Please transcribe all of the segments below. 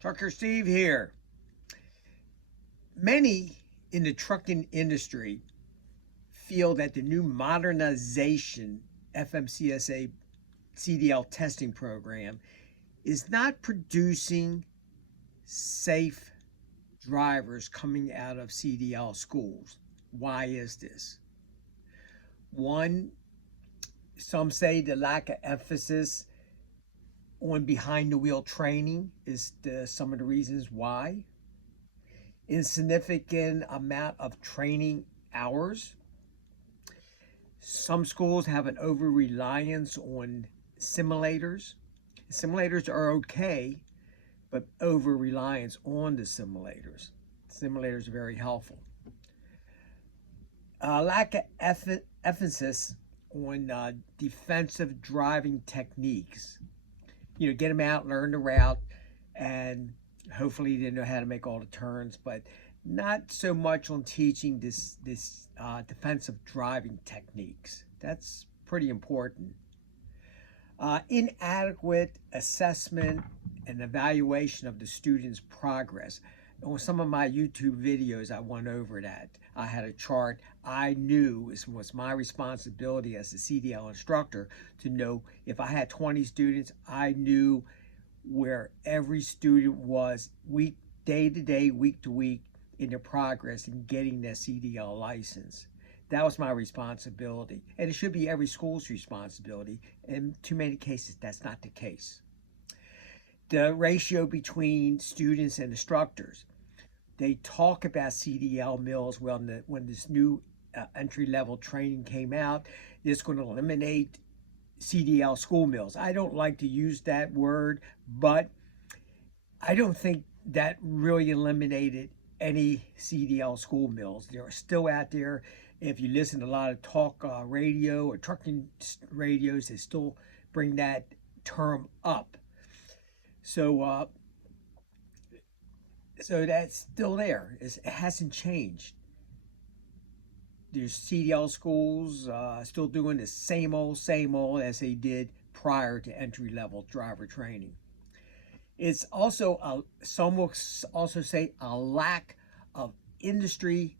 Trucker Steve here. Many in the trucking industry feel that the new modernization FMCSA CDL testing program is not producing safe drivers coming out of CDL schools. Why is this? One, some say the lack of emphasis on behind the wheel training is some of the reasons why. Insignificant amount of training hours. Some schools have an over reliance on simulators. Simulators are okay, but over reliance on the simulators. Simulators are very helpful. Lack of emphasis on defensive driving techniques. Get them out, learn the route, and hopefully they know how to make all the turns, but not so much on teaching this defensive driving techniques. That's pretty important. Inadequate assessment and evaluation of the student's progress. On some of my YouTube videos, I went over that. I had a chart. I knew it was my responsibility as a CDL instructor to know if I had 20 students, I knew where every student was day to day, week to week in their progress in getting their CDL license. That was my responsibility. And it should be every school's responsibility. In too many cases, that's not the case. The ratio between students and instructors. They talk about CDL mills when this new entry-level training came out. It's going to eliminate CDL school mills. I don't like to use that word, but I don't think that really eliminated any CDL school mills. They're still out there. If you listen to a lot of talk radio or trucking radios, they still bring that term up. So that's still there. It hasn't changed. There's CDL schools still doing the same old as they did prior to entry-level driver training. It's also, some will also say, a lack of industry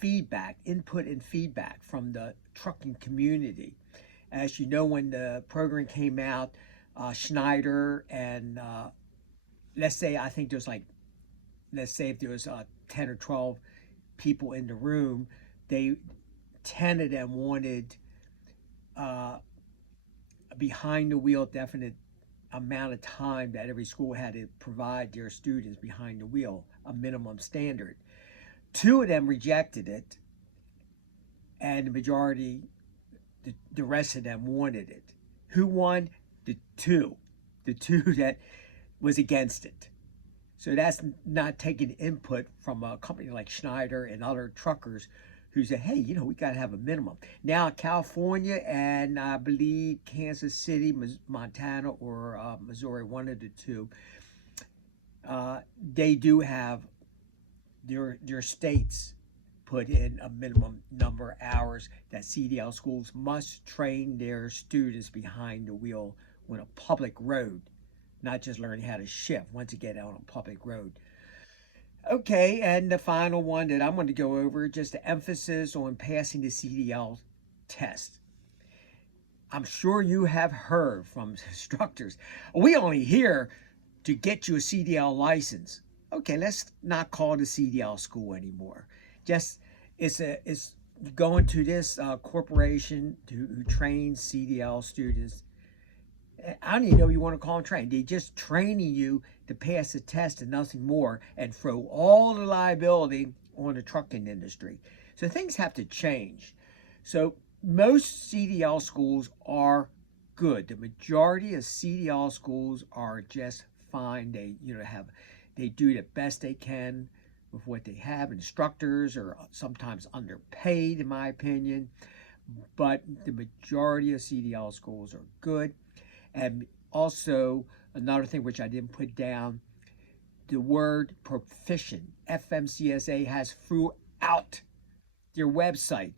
feedback, input and feedback from the trucking community. As you know, when the program came out, Schneider and let's say if there was 10 or 12 people in the room, 10 of them wanted a behind the wheel definite amount of time that every school had to provide their students behind the wheel, a minimum standard. 2 of them rejected it, and the majority, the rest of them wanted it. Who won? The two that was against it. So that's not taking input from a company like Schneider and other truckers who say, hey, we got to have a minimum. Now, California and I believe Kansas City, Montana, or Missouri, one of the two, they do have their states put in a minimum number of hours that CDL schools must train their students behind the wheel on a public road, not just learning how to shift once you get out on a public road. Okay, and the final one that I'm going to go over, just the emphasis on passing the CDL test. I'm sure you have heard from instructors, we only here to get you a CDL license. Okay, let's not call it a CDL school anymore. Just it's going to this corporation who trains CDL students. I don't even know you want to call them trained. They're just training you to pass the test and nothing more, and throw all the liability on the trucking industry. So things have to change. So most CDL schools are good. The majority of CDL schools are just fine. They do the best they can with what they have. Instructors are sometimes underpaid, in my opinion, but the majority of CDL schools are good. And also, another thing which I didn't put down, the word proficient. FMCSA has throughout their website,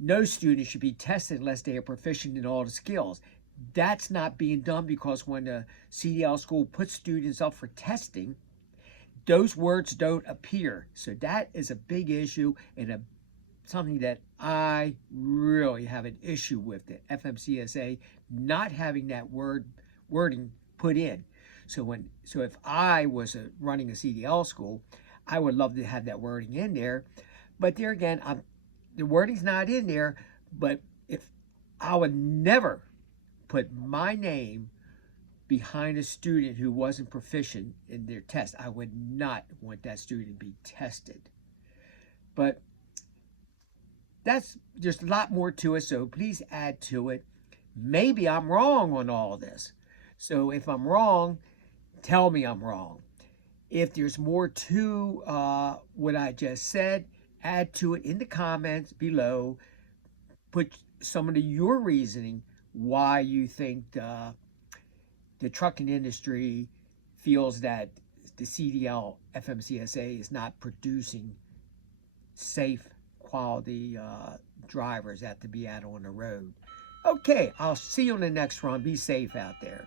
no student should be tested unless they are proficient in all the skills. That's not being done because when the CDL school puts students up for testing, those words don't appear. So that is a big issue and something that I really have an issue with, the FMCSA not having that wording put in. So if I was running a CDL school, I would love to have that wording in there. But there again, the wording's not in there. But if I would never put my name behind a student who wasn't proficient in their test, I would not want that student to be tested. But that's just a lot more to it, so please add to it. Maybe I'm wrong on all this. So if I'm wrong, tell me I'm wrong. If there's more to what I just said, add to it in the comments below. Put some of your reasoning why you think the trucking industry feels that the CDL FMCSA is not producing safe, quality drivers that to be out on the road. Okay, I'll see you on the next run. Be safe out there.